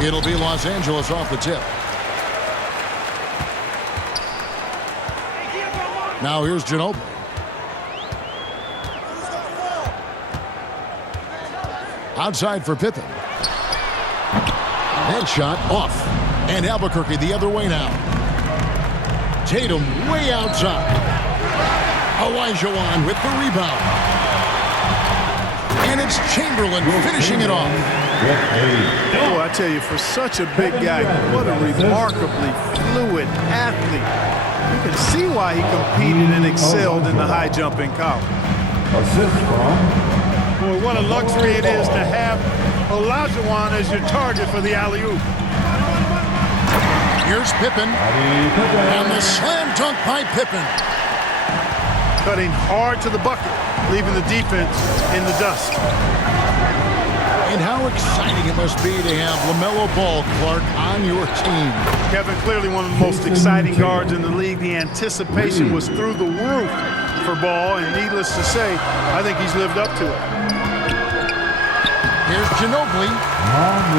It'll be Los Angeles off the tip. Now here's Ginobili. Outside for Pippen. Headshot off. And Albuquerque the other way now. Tatum way outside. Olajuwon with the rebound. And it's Chamberlain finishing it off. Oh, I tell you, for such a big guy, what a remarkably fluid athlete. You can see why he competed and excelled in the high jump in college. Assist from. Boy, what a luxury it is to have Olajuwon as your target for the alley-oop. Here's Pippen. And the slam dunk by Pippen. Cutting hard to the bucket, leaving the defense in the dust. And how exciting it must be to have LaMelo Ball, Clark, on your team. Kevin, clearly one of the most exciting guards in the league. The anticipation was through the roof for Ball, and needless to say, I think he's lived up to it. Here's Ginobili.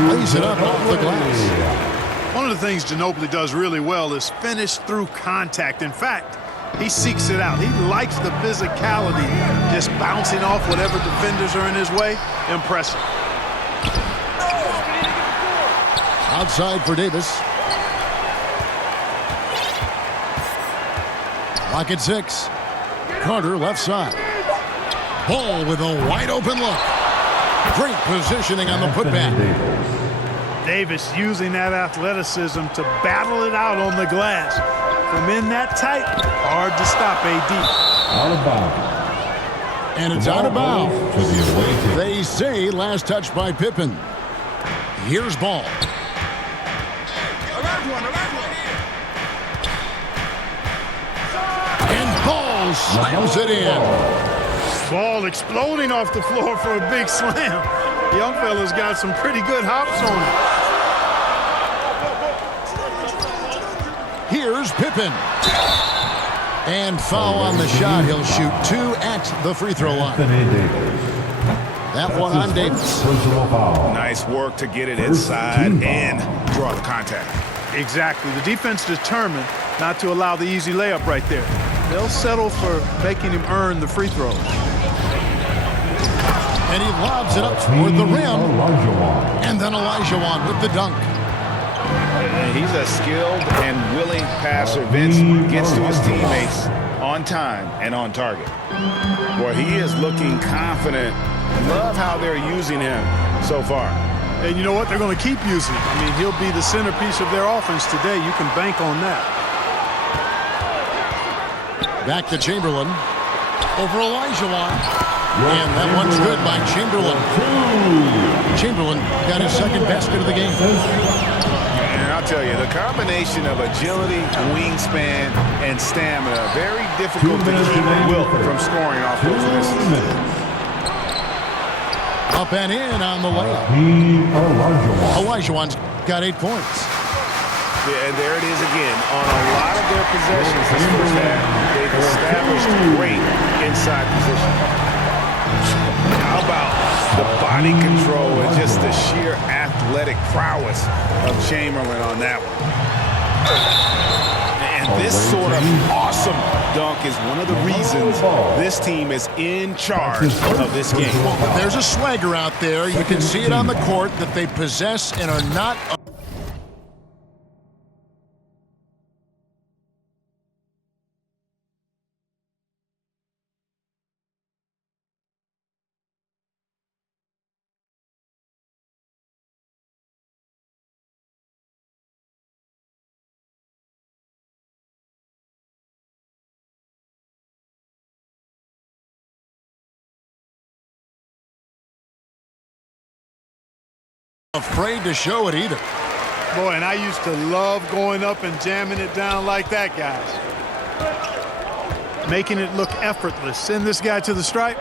Lays it up off the glass. One of the things Ginobili does really well is finish through contact. In fact, he seeks it out. He likes the physicality, just bouncing off whatever defenders are in his way. Impressive. Outside for Davis. Rocket 6. Carter left side. Ball with a wide open look. Great positioning on the putback. Davis using that athleticism to battle it out on the glass. From in that tight, hard to stop AD. Out of bounds. And it's out of bounds. To the away team. They say last touch by Pippen. Here's Ball. And Ball slams it in. Ball exploding off the floor for a big slam. Young fella's got some pretty good hops on it. Here's Pippen. And foul on the shot. He'll shoot 2 at the free throw line. That one on Davis. Nice work to get it inside and draw the contact. Exactly. The defense determined not to allow the easy layup right there. They'll settle for making him earn the free throws. And he lobs it up toward the rim. And then Olajuwon with the dunk. He's a skilled and willing passer. Vince gets to his teammates on time and on target. Boy, he is looking confident. Love how they're using him so far. And you know what? They're going to keep using him. I mean, he'll be the centerpiece of their offense today. You can bank on that. Back to Chamberlain. Over Olajuwon. And that one's good by Chamberlain. Chamberlain got his second basket of the game. And I'll tell you, the combination of agility, wingspan, and stamina, very difficult to keep Wilt from scoring off those misses. Up and in on the layup. Olajuwon's got 8 points. Yeah, and there it is again. On a lot of their possessions this first half, they've established great inside position. How about the body control and just the sheer athletic prowess of Chamberlain on that one? And this sort of awesome dunk is one of the reasons this team is in charge of this game. There's a swagger out there. You can see it on the court that they possess and are not... afraid to show it either. Boy, and I used to love going up and jamming it down like that, guys. Making it look effortless. Send this guy to the stripe,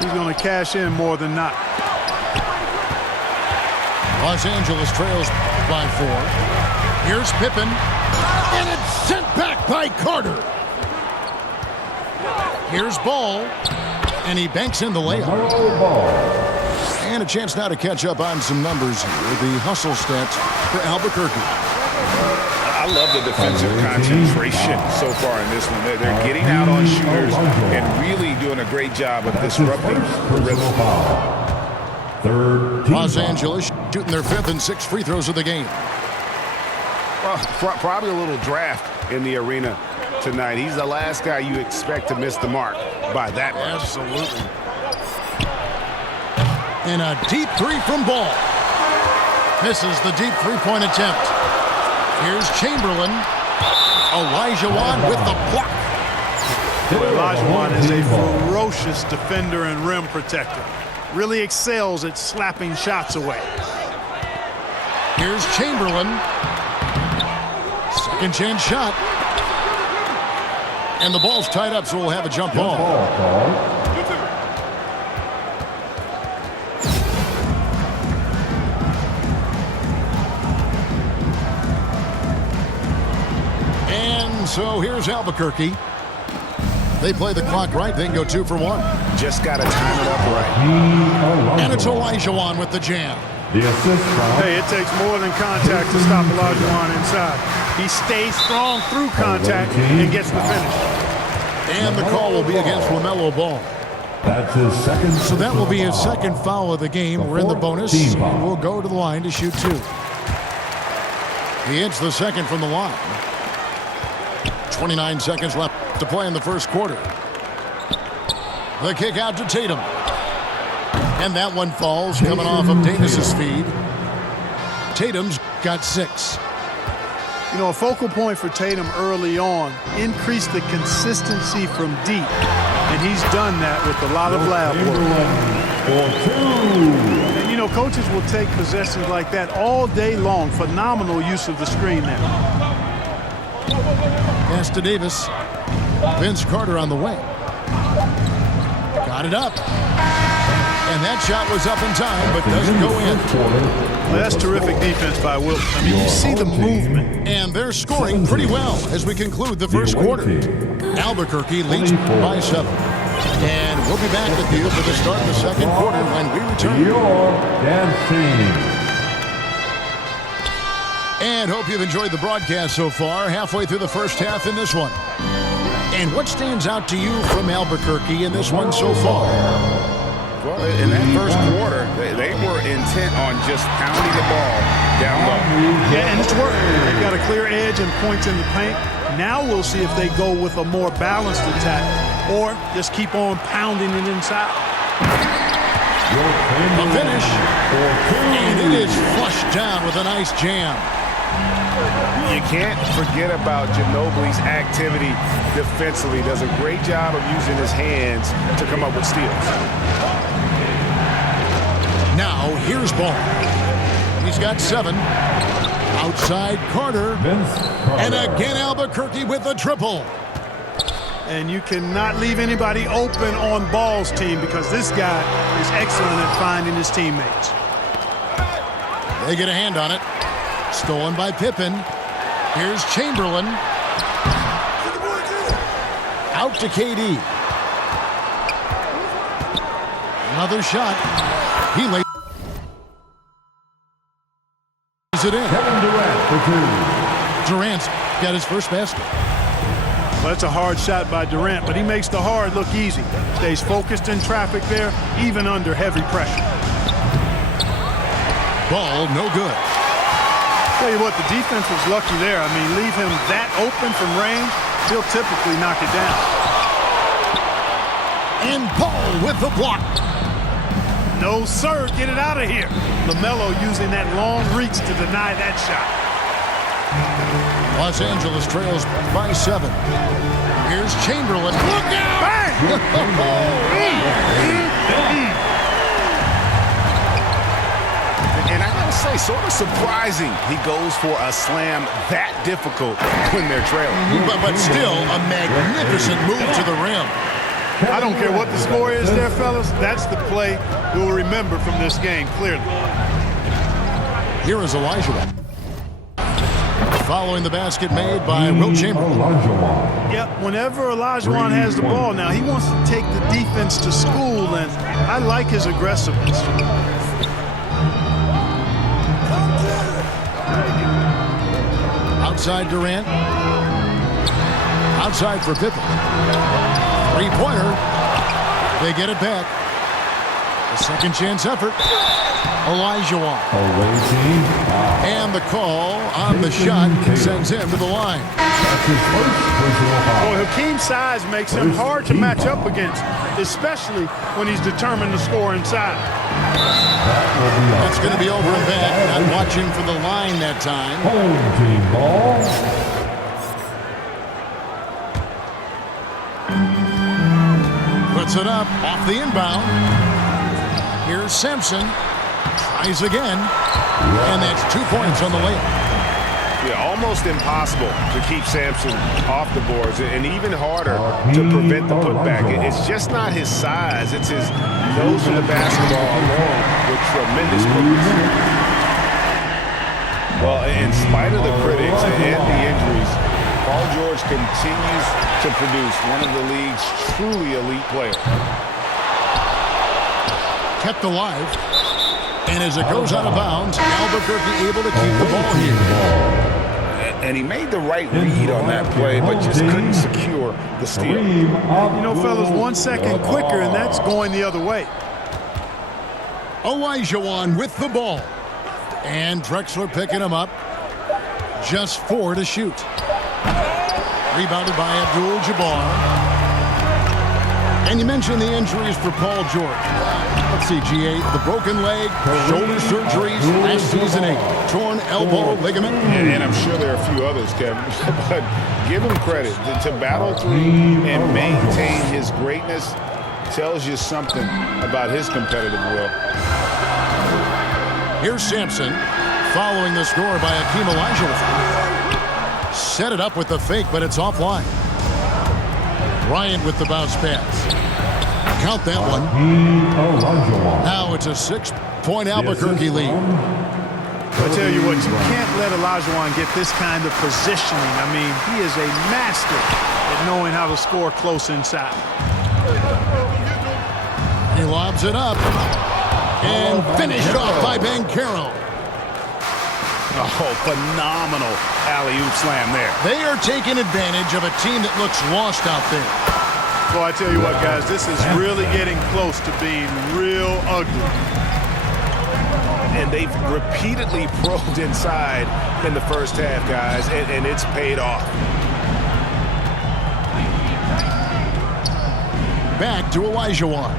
he's going to cash in more than not. Los Angeles trails by 4. Here's Pippen. And it's sent back by Carter. Here's Ball. And he banks in the layup. And a chance now to catch up on some numbers here. The hustle stats for Albuquerque. I love the defensive concentration so far in this one. They're getting out on shooters and really doing a great job of disrupting the rhythm. Third team Los foul. Angeles shooting their 5th and 6th free throws of the game. Well, probably a little draft in the arena tonight. He's the last guy you expect to miss the mark by that much. Absolutely. And a deep three from Ball. Misses the deep three-point attempt. Here's Chamberlain. Olajuwon with the block. Olajuwon is a ferocious defender and rim protector. Really excels at slapping shots away. Here's Chamberlain. Second chance shot. And the ball's tied up, so we'll have a jump ball. Ball call. And so here's Albuquerque. They play the clock right, then go 2 for 1. Just got to time it up right. And it's Olajuwon with the jam. The assist from Hey, it takes more than contact to stop Olajuwon inside. He stays strong through contact and gets the finish. And the call will be against LaMelo Ball. That's his second. So that will be his second foul of the game. We're in the bonus. Team foul. We'll go to the line to shoot 2. He hits the second from the line. 29 seconds left to play in the first quarter. The kick out to Tatum. And that one falls coming off of Davis's feed. Tatum's got 6. You know, a focal point for Tatum early on, increase the consistency from deep. And he's done that with a lot of lab work. For 2. And, you know, coaches will take possessions like that all day long. Phenomenal use of the screen there. Pass to Davis. Vince Carter on the wing. Got it up. And that shot was up in time, but doesn't go in. Well, that's terrific defense by Wilson. I mean, you see the movement. And they're scoring pretty well as we conclude the first quarter. Albuquerque leads by 7. And we'll be back with you for the start of the second quarter when we return. Your dance team. And hope you've enjoyed the broadcast so far, halfway through the first half in this one. And what stands out to you from Albuquerque in this one so far? Well, in that first quarter, they were intent on just pounding the ball down low. Yeah, and it's working. They've got a clear edge and points in the paint. Now we'll see if they go with a more balanced attack or just keep on pounding it inside. A finish. And it is flushed down with a nice jam. You can't forget about Ginobili's activity defensively. He does a great job of using his hands to come up with steals. Now, here's Ball. He's got 7. Outside Carter. Vince Carter. And again, Albuquerque with a triple. And you cannot leave anybody open on Ball's team because this guy is excellent at finding his teammates. They get a hand on it. Stolen by Pippen. Here's Chamberlain. Out to KD. Another shot. He lays it in. Kevin Durant for 2. Durant's got his first basket. Well, that's a hard shot by Durant, but he makes the hard look easy. Stays focused in traffic there, even under heavy pressure. Ball no good. Tell you what, the defense was lucky there. I mean, leave him that open from range, he'll typically knock it down. And Ball with the block. No, sir, get it out of here. LaMelo using that long reach to deny that shot. Los Angeles trails by 7. Here's Chamberlain. Look out! Bang! And I gotta say, sort of surprising he goes for a slam that difficult when they're trailing. But still a magnificent move to the rim. I don't care what the score is there, fellas. That's the play we'll remember from this game, clearly. Here is Olajuwon. Following the basket made by Will Chamberlain. Olajuwon. Yep, whenever Olajuwon has the ball now, he wants to take the defense to school, and I like his aggressiveness. outside Durant. Outside for Pippen. Three-pointer. They get it back. A second chance effort. Olajuwon. Away team. And the call on the shot sends him to the line. That's his first personal foul. Boy, Hakeem's size makes him hard to match up against, especially when he's determined to score inside. That's going to be over and back. Not watching for the line that time. Home team ball. Puts it up off the inbound. Here's Simpson. Tries again. And that's 2 points on the layup. Yeah, almost impossible to keep Sampson off the boards, and even harder to prevent the putback. It's just not his size. It's his nose to the basketball alone with tremendous moves. Well, in spite of the critics and the injuries, Paul George continues to produce one of the league's truly elite players. Kept alive. And as it goes out of bounds, Albuquerque able to keep the ball here. And he made the right read on that play, but just couldn't secure the steal. You know, fellas, 1 second quicker, and that's going the other way. Olajuwon with the ball. And Drexler picking him up. Just 4 to shoot. Rebounded by Abdul-Jabbar. And you mentioned the injuries for Paul George. Let's see, G8, the broken leg, shoulder surgeries, last season a torn elbow ligament. And I'm sure there are a few others, Kevin. But give him credit. To battle through and maintain his greatness tells you something about his competitive will. Here's Sampson following the score by Hakeem Olajuwon. Set it up with the fake, but it's offline. Bryant with the bounce pass. Count that one. Now it's a 6-point Albuquerque lead. I tell you what, you can't let Olajuwon get this kind of positioning. I mean, he is a master at knowing how to score close inside. He lobs it up. And finished off by Banchero. Oh, phenomenal alley-oop slam there. They are taking advantage of a team that looks lost out there. Well, I tell you what, guys, this is really getting close to being real ugly. And they've repeatedly probed inside in the first half, guys, and it's paid off. Back to Olajuwon.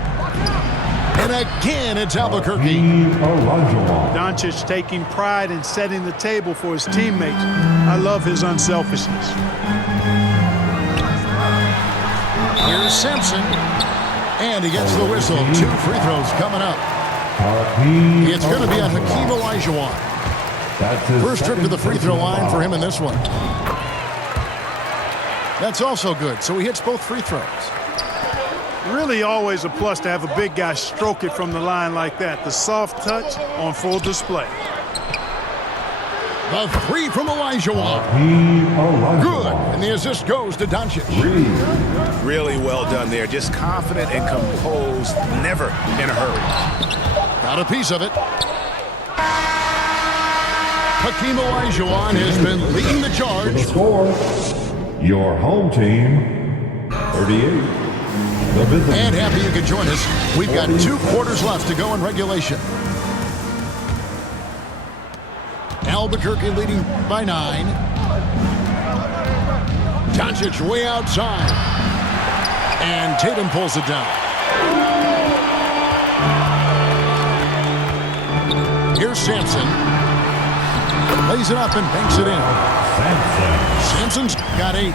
And again, it's Albuquerque. Doncic taking pride in setting the table for his teammates. I love his unselfishness. Here's Simpson. And he gets the whistle. 2 free throws coming up. It's going to be on Hakeem Olajuwon. First trip to the free throw line for him in this one. That's also good. So he hits both free throws. Really always a plus to have a big guy stroke it from the line like that. The soft touch on full display. The 3 from Olajuwon. Good. And the assist goes to Doncic. Really well done there. Just confident and composed, never in a hurry. Got a piece of it. Hakeem Olajuwon has been leading the charge. The score, your home team, 38. And happy you could join us. We've got 2 quarters left to go in regulation. Albuquerque leading by 9. Doncic way outside. And Tatum pulls it down. Here's Sampson. Lays it up and banks it in. Sampson's got 8.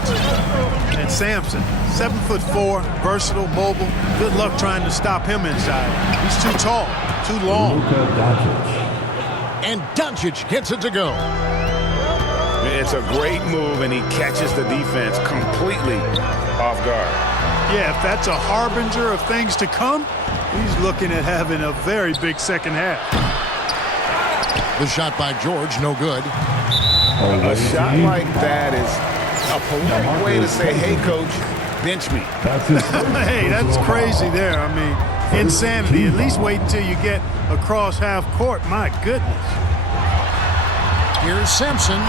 And Sampson, 7'4", versatile, mobile. Good luck trying to stop him inside. He's too tall, too long. And Doncic gets it to go. It's a great move, and he catches the defense completely off guard. Yeah, if that's a harbinger of things to come, he's looking at having a very big second half. The shot by George, no good. A shot like that is a polite way to say, hey, coach, bench me. Hey, that's crazy there. I mean, insanity. At least wait until you get across half court. My goodness. Here's Simpson.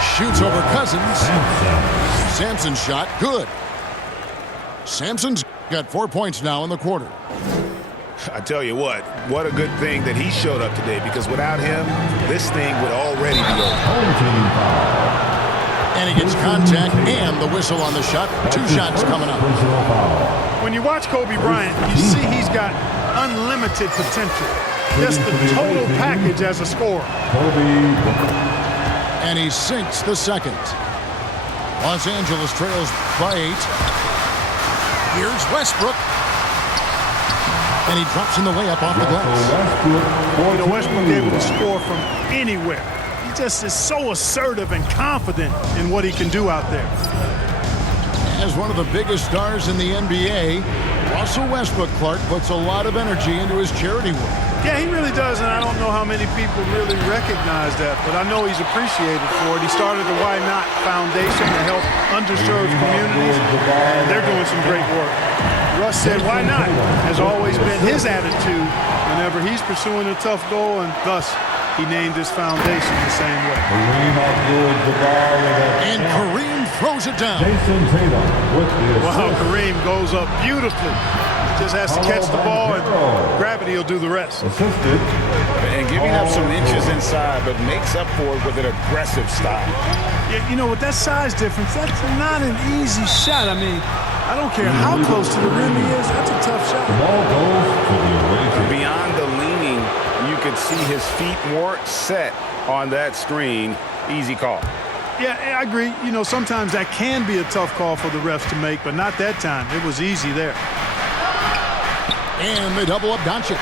Shoots over Cousins. Sampson. Sampson's shot, good. Sampson's got 4 points now in the quarter. I tell you what a good thing that he showed up today, because without him, this thing would already be over. Home team foul. And he gets contact and the whistle on the shot. 2 shots coming up. Personal foul. When you watch Kobe Bryant, you see he's got unlimited potential. Just the total package as a scorer. Kobe. And he sinks the second. Los Angeles trails by 8. Here's Westbrook. And he drops in the layup off the glass. Westbrook able to score from anywhere. He just is so assertive and confident in what he can do out there. As one of the biggest stars in the NBA, Russell Westbrook, Clark, puts a lot of energy into his charity work. Yeah, he really does, and I don't know how many people really recognize that, but I know he's appreciated for it. He started the Why Not Foundation to help underserved communities, and they're doing some great work. Russ said, why not? Has always been his attitude whenever he's pursuing a tough goal, and thus he named his foundation the same way. And Kareem throws it down. Jason Tatum with the Wow, assist. Kareem goes up beautifully. Just has to catch the ball, and gravity will do the rest. Assisted. And giving up some inches inside, but makes up for it with an aggressive style. Yeah, you know, with that size difference, that's not an easy shot. I mean, I don't care how close to the rim he is. That's a tough shot. The ball goes to the away team. Beyond the leaning, you could see his feet weren't set on that screen. Easy call. Yeah, I agree. You know, sometimes that can be a tough call for the refs to make, but not that time. It was easy there. And they double up Doncic.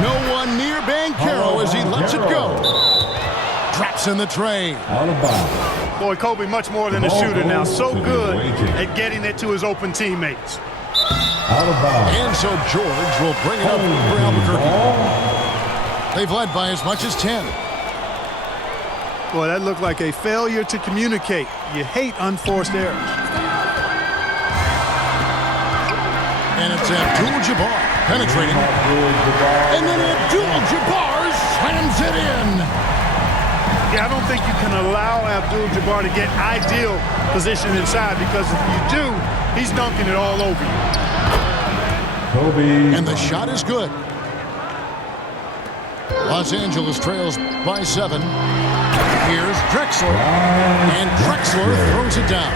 No one near Banchero as he lets it go. Drops in the tray. Out of bounds. Boy, Kobe much more than a shooter now. So good at getting it to his open teammates. Out of bounds. And so George will bring it up for Albuquerque. They've led by as much as 10. Boy, that looked like a failure to communicate. You hate unforced errors. And it's Abdul-Jabbar penetrating. And then Abdul-Jabbar slams it in. Yeah, I don't think you can allow Abdul-Jabbar to get ideal position inside, because if you do, he's dunking it all over you. Kobe. And the shot is good. Los Angeles trails by 7. Here's Drexler. And Drexler throws it down.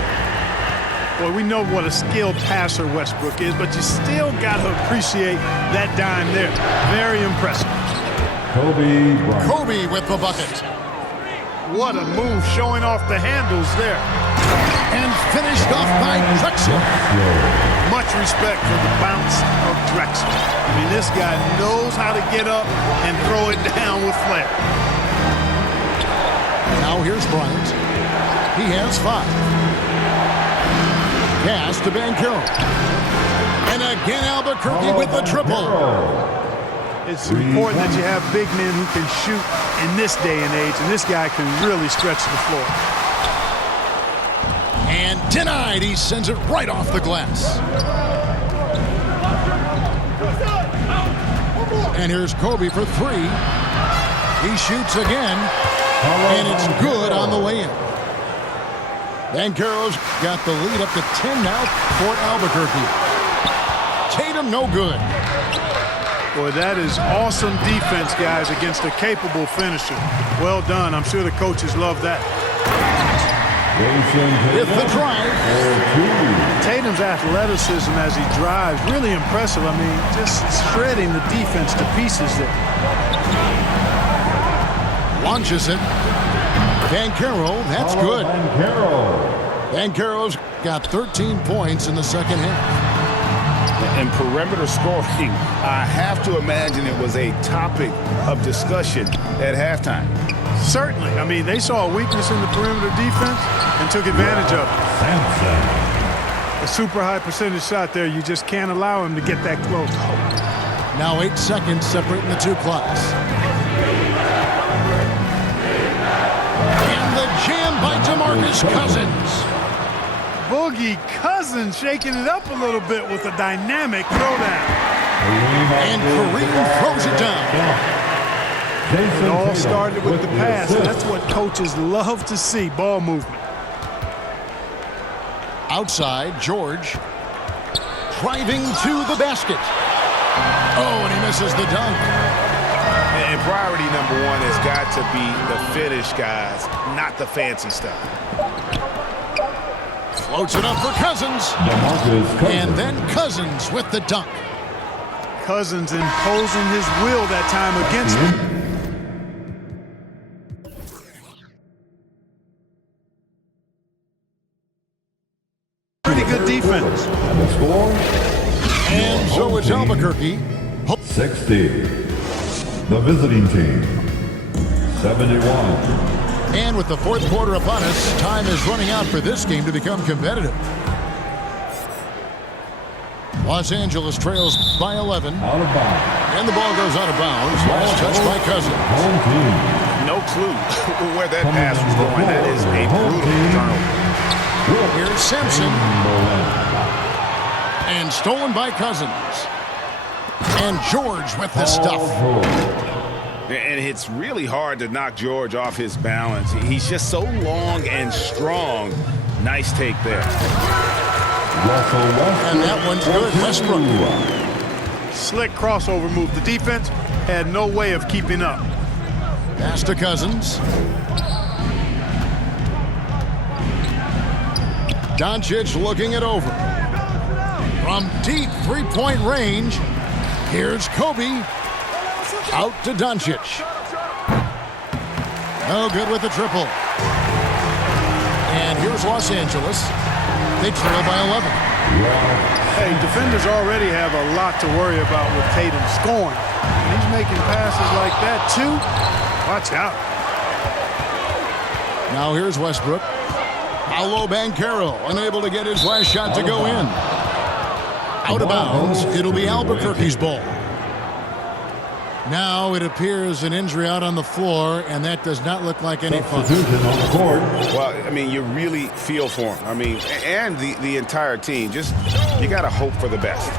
Boy, we know what a skilled passer Westbrook is, but you still got to appreciate that dime there. Very impressive. Kobe Bryant. Kobe with the bucket. What a move, showing off the handles there. And finished off by Drexler. Much respect for the bounce of Drexler. I mean, this guy knows how to get up and throw it down with flair. Now here's Bryant. He has 5. Pass to Banchero. And again Albuquerque with the triple. It's important that you have big men who can shoot in this day and age, and this guy can really stretch the floor. And denied. He sends it right off the glass. And here's Kobe for 3. He shoots again. And it's good on the way in. Banchero's got the lead up to 10 now for Albuquerque. Tatum no good. Boy, that is awesome defense, guys, against a capable finisher. Well done. I'm sure the coaches love that. With the drive. Tatum's athleticism as he drives, really impressive. I mean, just shredding the defense to pieces there. Launches it. Banchero, that's good. Banchero's got 13 points in the second half. And perimeter scoring, I have to imagine it was a topic of discussion at halftime. Certainly. I mean, they saw a weakness in the perimeter defense and took advantage of it. Sampson. A super high percentage shot there. You just can't allow him to get that close. Now 8 seconds separating the two clocks. And the jam by DeMarcus Cousins. Boogie Cousins shaking it up a little bit with a dynamic throwdown. And Kareem throws it down. Jason It all Tatum started with the pass. assist. That's what coaches love to see, ball movement. Outside, George. Driving to the basket. Oh, and he misses the dunk. And priority number one has got to be the finish, guys, not the fancy stuff. Floats it up for Cousins. DeMarcus Cousins. And then Cousins with the dunk. Cousins imposing his will that time against him. Pretty good defense. And the score? And so it's Albuquerque. 60. The visiting team, 71. And with the fourth quarter upon us, time is running out for this game to become competitive. Los Angeles trails by 11. Out of bounds. And the ball goes out of bounds. Ball touched by Cousins. Home team. No clue where that pass was going. That is a brutal turnover. Here's Simpson. And stolen by Cousins. And George with the stuff. And it's really hard to knock George off his balance. He's just so long and strong. Nice take there. And that one's good. Westbrook. Slick crossover move. The defense had no way of keeping up. Pass to Cousins. Doncic looking it over. From deep three-point range, here's Kobe. Out to Doncic. No good with the triple. And here's Los Angeles. They trail by 11. Hey, defenders already have a lot to worry about with Tatum scoring. And he's making passes like that, too. Watch out. Now here's Westbrook. Paolo Banchero unable to get his last shot to go in. Out of bounds. It'll be Albuquerque's ball. Now it appears an injury out on the floor, and that does not look like any fun. Substitution on the court. Well, I mean, you really feel for him. I mean, and the entire team. Just, you got to hope for the best.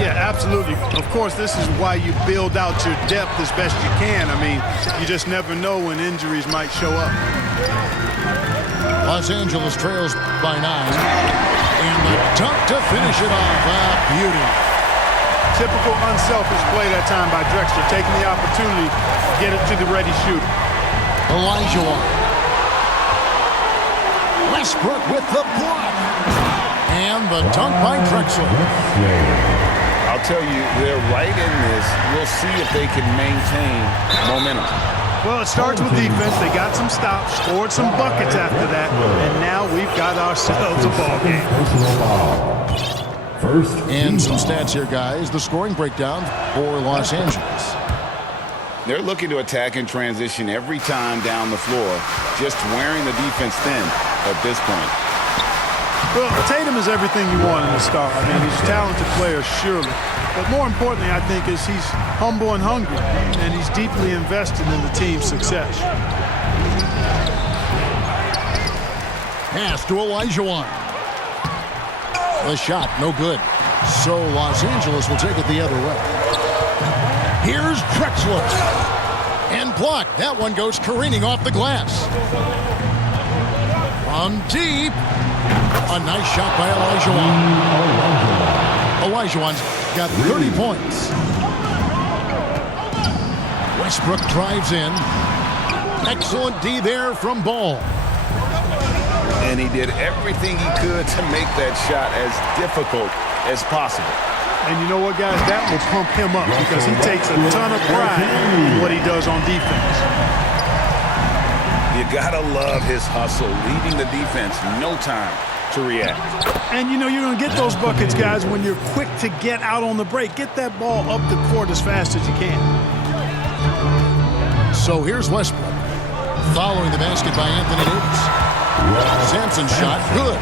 Yeah, absolutely. Of course, this is why you build out your depth as best you can. I mean, you just never know when injuries might show up. Los Angeles trails by 9. And the dunk to finish it off. Beauty. Typical unselfish play that time by Drexler, taking the opportunity to get it to the ready shooter. Olajuwon. Westbrook with the block. And the dunk by Drexler. I'll tell you, they're right in this. We'll see if they can maintain momentum. Well, it starts with defense. They got some stops, scored some buckets after that, and now we've got ourselves a ball game. First And some stats here, guys. The scoring breakdown for Los Angeles. They're looking to attack and transition every time down the floor, just wearing the defense thin at this point. Well, Tatum is everything you want in a star. I mean, he's a talented player, surely. But more importantly, I think, is he's humble and hungry, and he's deeply invested in the team's success. Pass to Olajuwon. The shot, no good. So Los Angeles will take it the other way. Here's Drexler. And blocked. That one goes careening off the glass. From deep. A nice shot by Olajuwon. Olajuwon's got 30 points. Westbrook drives in. Excellent D there from Ball. And he did everything he could to make that shot as difficult as possible. And you know what, guys? That will pump him up because he takes a ton of pride in what he does on defense. You gotta love his hustle, leaving the defense no time to react. And you know you're going to get those buckets, guys, when you're quick to get out on the break. Get that ball up the court as fast as you can. So here's Westbrook. Following the basket by Anthony Davis. Sampson's shot, good.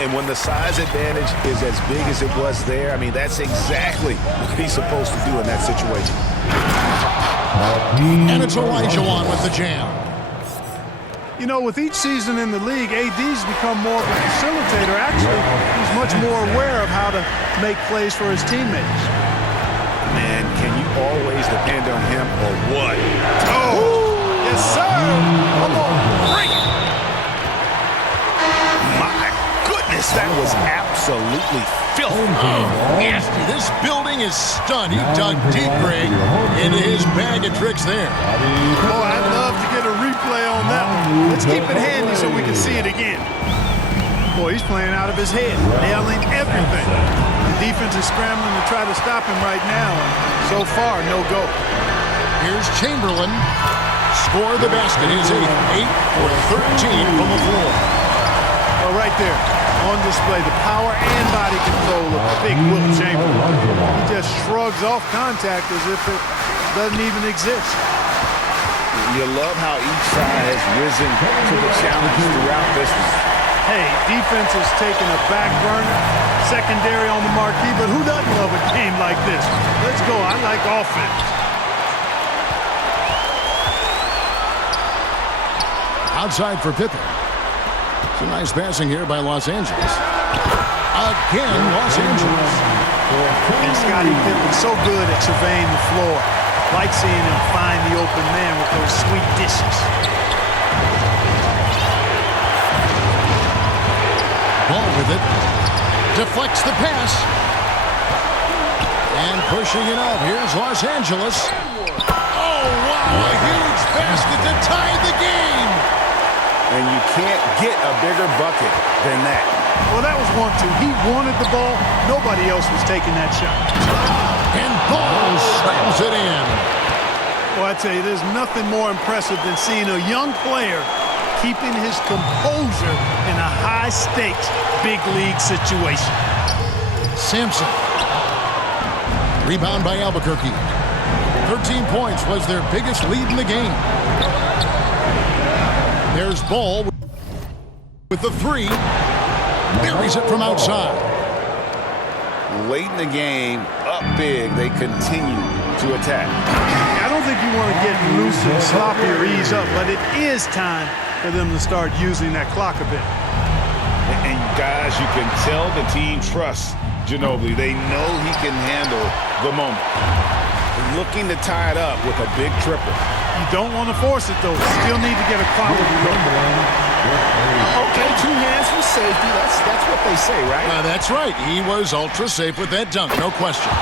And when the size advantage is as big as it was there, I mean, that's exactly what he's supposed to do in that situation. And it's Olajuwon with the jam. You know, with each season in the league, AD's become more of a facilitator. Actually, he's much more aware of how to make plays for his teammates. Man, can you always depend on him or what? Oh, yes, sir. Come on, bring it. My goodness, that was absolutely filthy. Nasty. This building is stunned. He dug deep, Greg, into his bag of tricks there. Boy, I'd love to get a replay on that one. Let's keep it handy so we can see it again. Boy, he's playing out of his head, nailing everything. The defense is scrambling to try to stop him right now, and so far, no go. Here's Chamberlain. Score the basket. His 8th, 8 for 13 from the floor. Well, right there, on display, the power and body control of big Wilt Chamberlain. He just shrugs off contact as if it doesn't even exist. You love how each side has risen to the challenge throughout this one. Hey, defense is taking a back burner, secondary on the marquee, but who doesn't love a game like this? Let's go. I like offense. Outside for Pippen. Some nice passing here by Los Angeles. Again, Los Angeles. And Scottie Pippen's so good at surveying the floor. Like seeing him find the open man with those sweet dishes. Ball with it. Deflects the pass. And pushing it up. Here's Los Angeles. Oh, wow. A huge basket to tie the game. And you can't get a bigger bucket than that. Well, that was 1-2. He wanted the ball. Nobody else was taking that shot. And Ball slams it in. Well, I tell you, there's nothing more impressive than seeing a young player keeping his composure in a high-stakes, big-league situation. Sampson. Rebound by Albuquerque. 13 points was their biggest lead in the game. There's Ball with the 3. Buries it from outside. Late in the game, up big, they continue to attack. I don't think you want to get loose and sloppy or ease up, but it is time for them to start using that clock a bit. And guys, you can tell the team trusts Ginobili. They know he can handle the moment. Looking to tie it up with a big triple. You don't want to force it, though. Still need to get a quality look. Okay, 2 hands for safety. That's what they say, right? That's right. He was ultra safe with that dunk, no question.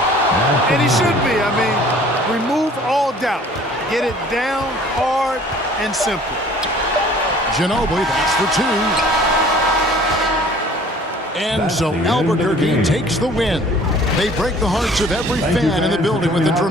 And he should be. I mean, remove all doubt. Get it down, hard, and simple. Ginobili, that's for 2. And so Albuquerque takes the win. They break the hearts of every fan in the building with a dramatic